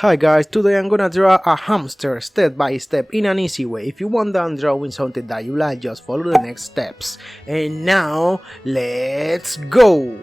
Hi guys, today I'm gonna draw a hamster step by step in an easy way. If you want done drawing something that you like, just follow the next steps. And now, let's go!